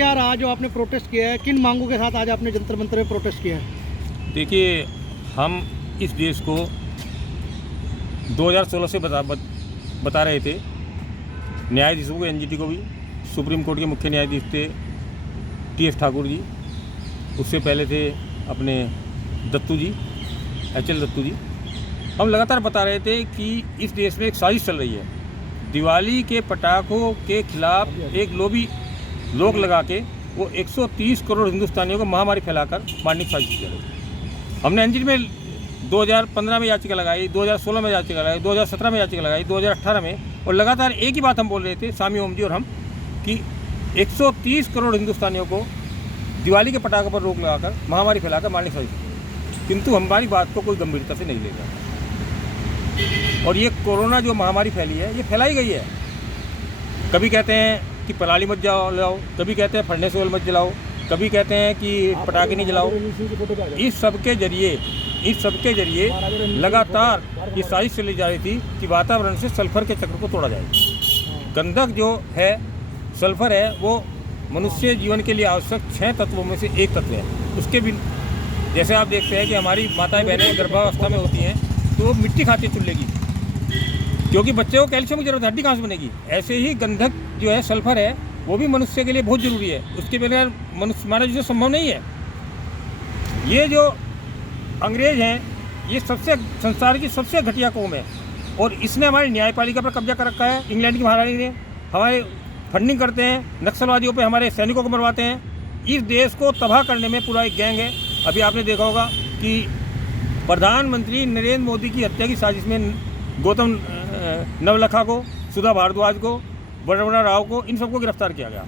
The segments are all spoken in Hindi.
क्या रहा जो आपने प्रोटेस्ट किया है? किन मांगों के साथ आज आपने जंतर मंतर में प्रोटेस्ट किया है? देखिए, हम इस देश को 2016 से बता रहे थे, न्यायाधीशों को, एनजीटी को भी। सुप्रीम कोर्ट के मुख्य न्यायाधीश थे टीएस ठाकुर जी, उससे पहले थे अपने दत्तू जी, HL दत्तू जी। हम लगातार बता रहे थे कि इस देश में एक साजिश चल रही है। दिवाली के पटाखों के खिलाफ एक लोग लगा के वो 130 करोड़ हिंदुस्तानियों को महामारी फैलाकर मारने की साजिश कर रही है। हमने एनजीटी में 2015 में याचिका लगाई, 2016 में याचिका लगाई, 2017 में याचिका लगाई, 2018 में, और लगातार एक ही बात हम बोल रहे थे, स्वामी ओम जी और हम, कि 130 करोड़ हिंदुस्तानियों को दिवाली के पटाखों पर रोक लगाकर महामारी फैलाकर मारने की साजिश, किंतु हमारी बात को कोई गंभीरता से नहीं लेगा। और ये कोरोना जो महामारी फैली है, ये फैलाई गई है। कभी कहते हैं कि पराली मत जलाओ, कभी कहते हैं फर्नेस ऑयल मत जलाओ, कभी कहते हैं कि पटाखे नहीं जलाओ। इस सब के जरिए लगातार ये साजिश चली जा रही थी कि वातावरण से सल्फर के चक्र को तोड़ा जाए। गंधक जो है, सल्फर है, वो मनुष्य जीवन के लिए आवश्यक 6 तत्वों में से एक तत्व है। उसके भी जैसे आप देखते हैं कि हमारी माताएं बहनें गर्भावस्था में होती हैं तो वो मिट्टी खाती है चूल्हे की, क्योंकि बच्चे को कैल्शियम की जरूरत है, हड्डी कहाँ से बनेगी। ऐसे ही गंधक जो है, सल्फर है, वो भी मनुष्य के लिए बहुत ज़रूरी है। उसके बगैर मनुष्य हमारा जीवन संभव नहीं है। ये जो अंग्रेज हैं, ये संसार की सबसे घटिया कौम है, और इसने हमारी न्यायपालिका पर कब्जा कर रखा है। इंग्लैंड की महारानी ने हमारे फंडिंग करते हैं, नक्सलवादियों पे हमारे सैनिकों को मरवाते हैं। इस देश को तबाह करने में पूरा एक गैंग है। अभी आपने देखा होगा कि प्रधानमंत्री नरेंद्र मोदी की हत्या की साजिश में गौतम नवलखा को, सुधा भारद्वाज को, वरुणा राव को, इन सबको गिरफ्तार किया गया।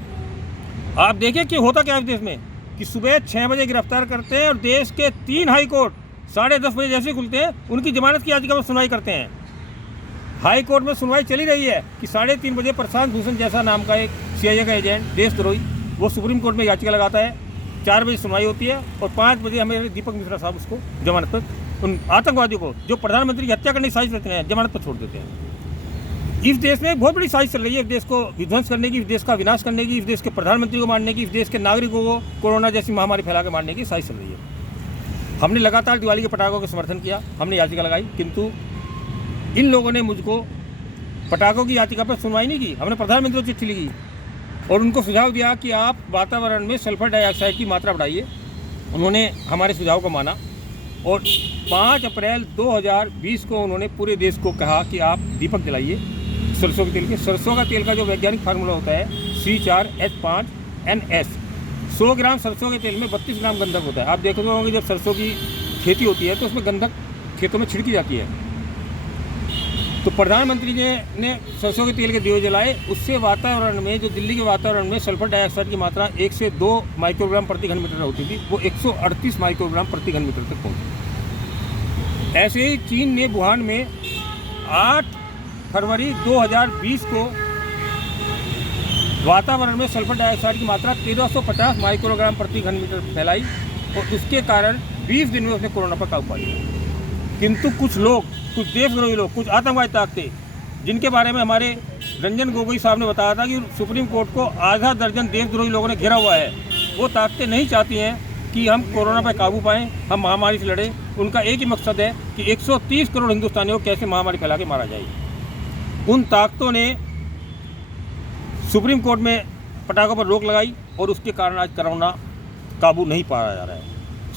आप देखिए कि होता क्या है इस देश में, कि सुबह 6 बजे गिरफ्तार करते हैं और देश के 3 हाई कोर्ट 10:30 बजे जैसे खुलते हैं, उनकी जमानत की याचिका पर सुनवाई करते हैं। हाई कोर्ट में सुनवाई चली रही है कि 3:30 बजे प्रशांत भूषण जैसा नाम का एक CIA का एजेंट, देशद्रोही, वो सुप्रीम कोर्ट में याचिका लगाता है। 4 बजे सुनवाई होती है और 5 बजे हमें दीपक मिश्रा साहब उसको जमानत पर, उन आतंकवादियों को जो प्रधानमंत्री की हत्या करने की साजिश रचते हैं, जमानत पर छोड़ देते हैं। इस देश में एक बहुत बड़ी साजिश चल रही है, इस देश को विध्वंस करने की, इस देश का विनाश करने की, इस देश के प्रधानमंत्री को मारने की, इस देश के नागरिकों को कोरोना जैसी महामारी फैला के मारने की साजिश चल रही है। हमने लगातार दिवाली के पटाखों का समर्थन किया, हमने याचिका लगाई, किंतु इन लोगों ने मुझको पटाखों की याचिका पर सुनवाई नहीं की। हमने प्रधानमंत्री को चिट्ठी लिखी और उनको सुझाव दिया कि आप वातावरण में सल्फर डाइऑक्साइड की मात्रा बढ़ाइए। उन्होंने हमारे सुझाव को माना और 5 अप्रैल 2020 को उन्होंने पूरे देश को कहा कि आप दीपक जलाइए सरसों के तेल के। सरसों का तेल का जो वैज्ञानिक फार्मूला होता है C4H5NS। 100 ग्राम सरसों के तेल में 32 ग्राम गंधक होता है। आप देखते होंगे जब सरसों की खेती होती है तो उसमें गंधक खेतों में छिड़की जाती है। तो प्रधानमंत्री ने सरसों के तेल के दिए जलाए, उससे वातावरण में, जो दिल्ली के वातावरण में सल्फर डाइऑक्साइड की मात्रा 1 से 2 माइक्रोग्राम प्रति घन मीटर होती थी, वो 138 माइक्रोग्राम प्रति घन मीटर तक पहुँची। ऐसे ही चीन ने वुहान में 8 फरवरी 2020 को वातावरण में सल्फर डाइऑक्साइड की मात्रा 1350 माइक्रोग्राम प्रति घन मीटर फैलाई और उसके कारण 20 दिन में उसने कोरोना पर काबू पा लिया। किंतु कुछ लोग, कुछ देशद्रोही लोग, कुछ आतंकवादी ताकतें, जिनके बारे में हमारे रंजन गोगोई साहब ने बताया था कि सुप्रीम कोर्ट को आधा दर्जन देशद्रोही लोगों ने घेरा हुआ है, वो ताकतें नहीं चाहती हैं कि हम कोरोना पर काबू पाएँ, हम महामारी से लड़ें। उनका एक ही मकसद है कि 130 करोड़ हिंदुस्तानियों को कैसे महामारी फैला के मारा जाए। उन ताकतों ने सुप्रीम कोर्ट में पटाखों पर रोक लगाई और उसके कारण आज कोरोना काबू नहीं पाया जा रहा है।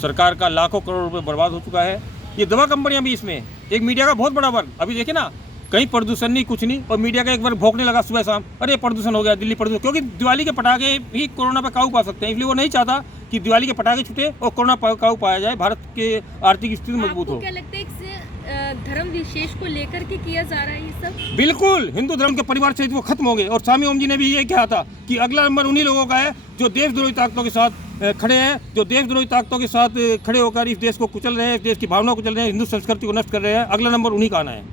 सरकार का लाखों करोड़ रुपए बर्बाद हो चुका है। ये दवा कंपनियां भी इसमें, एक मीडिया का बहुत बड़ा वर्ग, अभी देखिए ना, कहीं प्रदूषण नहीं, कुछ नहीं, और मीडिया का एक वर्ग भौंकने लगा सुबह शाम, अरे प्रदूषण हो गया, दिल्ली प्रदूषण, क्योंकि दिवाली के पटाखे भी कोरोना पर काबू पा सकते हैं। इसलिए वो नहीं चाहता कि दिवाली के पटाखे छूटे और कोरोना पर काबू पाया जाए, भारत के आर्थिक स्थिति मजबूत हो। क्या लगता है धर्म विशेष को लेकर के किया जा रहा है ये सब? बिल्कुल, हिंदू धर्म के परिवार से वो खत्म हो गए। और स्वामी ओम जी ने भी ये कहा था कि अगला नंबर उन्हीं लोगों का है जो देशद्रोही ताकतों के साथ खड़े हैं, जो देशद्रोही ताकतों के साथ खड़े होकर इस देश को कुचल रहे हैं, इस देश की भावना को कुचल रहे हैं, हिंदू संस्कृति को नष्ट कर रहे हैं। अगला नंबर उन्हीं का आना है।